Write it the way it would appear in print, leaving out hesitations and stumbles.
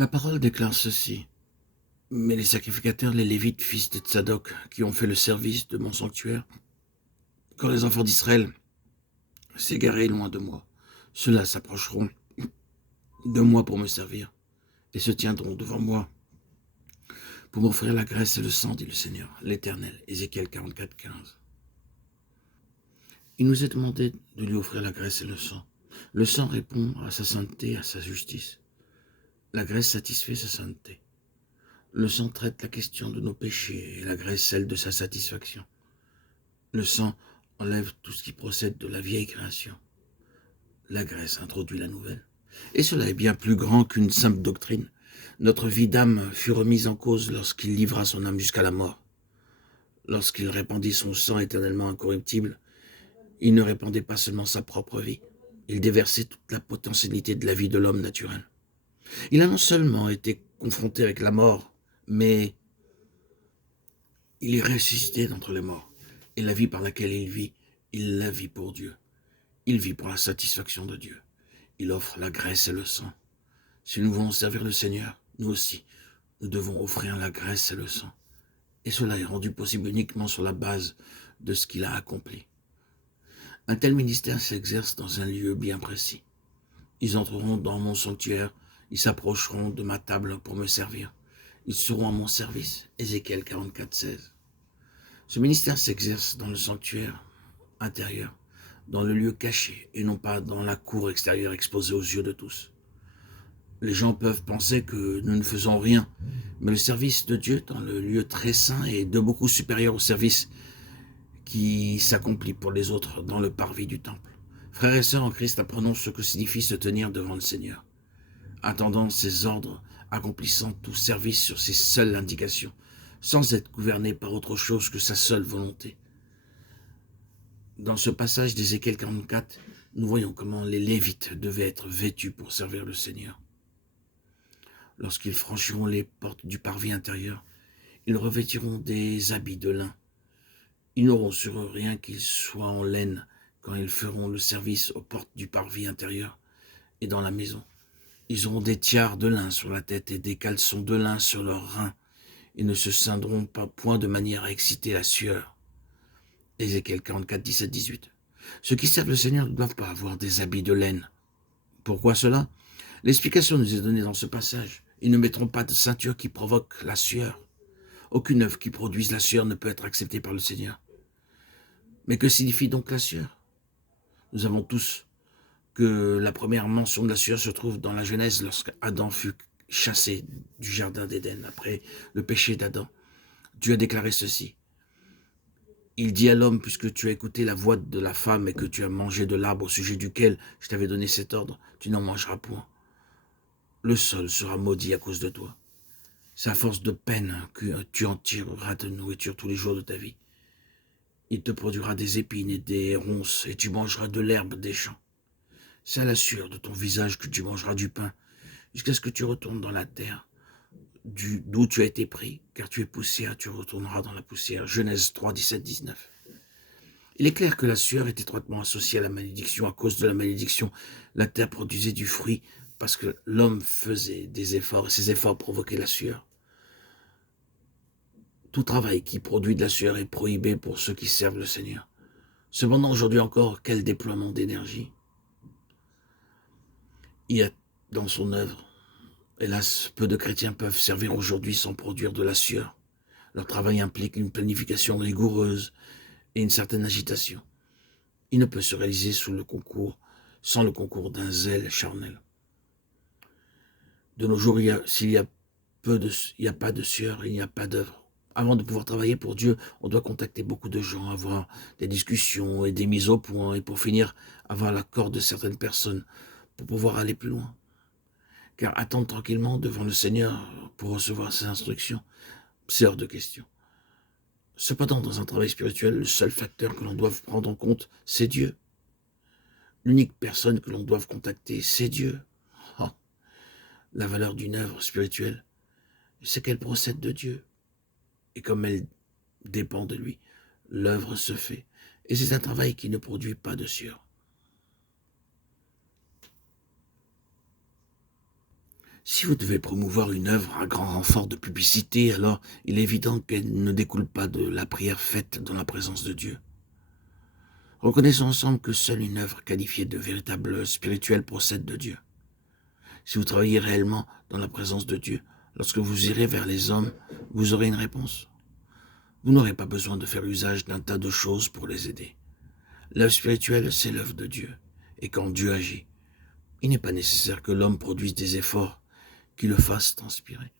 La parole déclare ceci. Mais les sacrificateurs, les Lévites, fils de Tsadok, qui ont fait le service de mon sanctuaire, quand les enfants d'Israël s'égaraient loin de moi, ceux-là s'approcheront de moi pour me servir et se tiendront devant moi pour m'offrir la graisse et le sang, dit le Seigneur, l'Éternel. Ézéchiel 44, 15. Il nous est demandé de lui offrir la graisse et le sang. Le sang répond à sa sainteté, à sa justice. La graisse satisfait sa sainteté. Le sang traite la question de nos péchés et la graisse celle de sa satisfaction. Le sang enlève tout ce qui procède de la vieille création. La graisse introduit la nouvelle. Et cela est bien plus grand qu'une simple doctrine. Notre vie d'âme fut remise en cause lorsqu'il livra son âme jusqu'à la mort. Lorsqu'il répandit son sang éternellement incorruptible, il ne répandait pas seulement sa propre vie, il déversait toute la potentialité de la vie de l'homme naturel. Il a non seulement été confronté avec la mort, mais il est ressuscité d'entre les morts. Et la vie par laquelle il la vit pour Dieu. Il vit pour la satisfaction de Dieu. Il offre la graisse et le sang. Si nous voulons servir le Seigneur, nous aussi, nous devons offrir la graisse et le sang. Et cela est rendu possible uniquement sur la base de ce qu'il a accompli. Un tel ministère s'exerce dans un lieu bien précis. Ils entreront dans mon sanctuaire, ils s'approcheront de ma table pour me servir. Ils seront à mon service. Ézéchiel 44, 16. Ce ministère s'exerce dans le sanctuaire intérieur, dans le lieu caché et non pas dans la cour extérieure exposée aux yeux de tous. Les gens peuvent penser que nous ne faisons rien, mais le service de Dieu dans le lieu très saint est de beaucoup supérieur au service qui s'accomplit pour les autres dans le parvis du temple. Frères et sœurs en Christ, apprenons ce que signifie se tenir devant le Seigneur, attendant ses ordres, accomplissant tout service sur ses seules indications, sans être gouverné par autre chose que sa seule volonté. Dans ce passage d'Ézéchiel 44, nous voyons comment les Lévites devaient être vêtus pour servir le Seigneur. Lorsqu'ils franchiront les portes du parvis intérieur, ils revêtiront des habits de lin. Ils n'auront sur eux rien qu'il soit en laine quand ils feront le service aux portes du parvis intérieur et dans la maison. Ils auront des tiares de lin sur la tête et des caleçons de lin sur leurs reins. Ils ne se ceindront pas point de manière à exciter la sueur. Ézéchiel 44, 17, 18. Ceux qui servent le Seigneur ne doivent pas avoir des habits de laine. Pourquoi cela? L'explication nous est donnée dans ce passage. Ils ne mettront pas de ceinture qui provoque la sueur. Aucune œuvre qui produise la sueur ne peut être acceptée par le Seigneur. Mais que signifie donc la sueur? Nous avons tous que la première mention de la sueur se trouve dans la Genèse lorsque Adam fut chassé du jardin d'Éden après le péché d'Adam. Dieu a déclaré ceci. Il dit à l'homme, puisque tu as écouté la voix de la femme et que tu as mangé de l'arbre au sujet duquel je t'avais donné cet ordre, tu n'en mangeras point. Le sol sera maudit à cause de toi. C'est à force de peine que tu en tireras de nourriture tous les jours de ta vie. Il te produira des épines et des ronces, et tu mangeras de l'herbe des champs. C'est à la sueur de ton visage que tu mangeras du pain, jusqu'à ce que tu retournes dans la terre, d'où tu as été pris, car tu es poussière, tu retourneras dans la poussière. Genèse 3, 17, 19. Il est clair que la sueur est étroitement associée à la malédiction. À cause de la malédiction, la terre produisait du fruit parce que l'homme faisait des efforts et ces efforts provoquaient la sueur. Tout travail qui produit de la sueur est prohibé pour ceux qui servent le Seigneur. Cependant, aujourd'hui encore, quel déploiement d'énergie il y a dans son œuvre. Hélas, peu de chrétiens peuvent servir aujourd'hui sans produire de la sueur. Leur travail implique une planification rigoureuse et une certaine agitation. Il ne peut se réaliser sans le concours d'un zèle charnel. De nos jours, s'il n'y a pas de sueur, il n'y a pas d'œuvre. Avant de pouvoir travailler pour Dieu, on doit contacter beaucoup de gens, avoir des discussions et des mises au point, et pour finir, avoir l'accord de certaines personnes pour pouvoir aller plus loin. Car attendre tranquillement devant le Seigneur pour recevoir ses instructions, c'est hors de question. Cependant, dans un travail spirituel, le seul facteur que l'on doit prendre en compte, c'est Dieu. L'unique personne que l'on doit contacter, c'est Dieu. Oh, la valeur d'une œuvre spirituelle, c'est qu'elle procède de Dieu. Et comme elle dépend de lui, l'œuvre se fait. Et c'est un travail qui ne produit pas de sueur. Si vous devez promouvoir une œuvre à grand renfort de publicité, alors il est évident qu'elle ne découle pas de la prière faite dans la présence de Dieu. Reconnaissons ensemble que seule une œuvre qualifiée de véritable spirituelle procède de Dieu. Si vous travaillez réellement dans la présence de Dieu, lorsque vous irez vers les hommes, vous aurez une réponse. Vous n'aurez pas besoin de faire usage d'un tas de choses pour les aider. L'œuvre spirituelle, c'est l'œuvre de Dieu. Et quand Dieu agit, il n'est pas nécessaire que l'homme produise des efforts qui le fassent transpirer.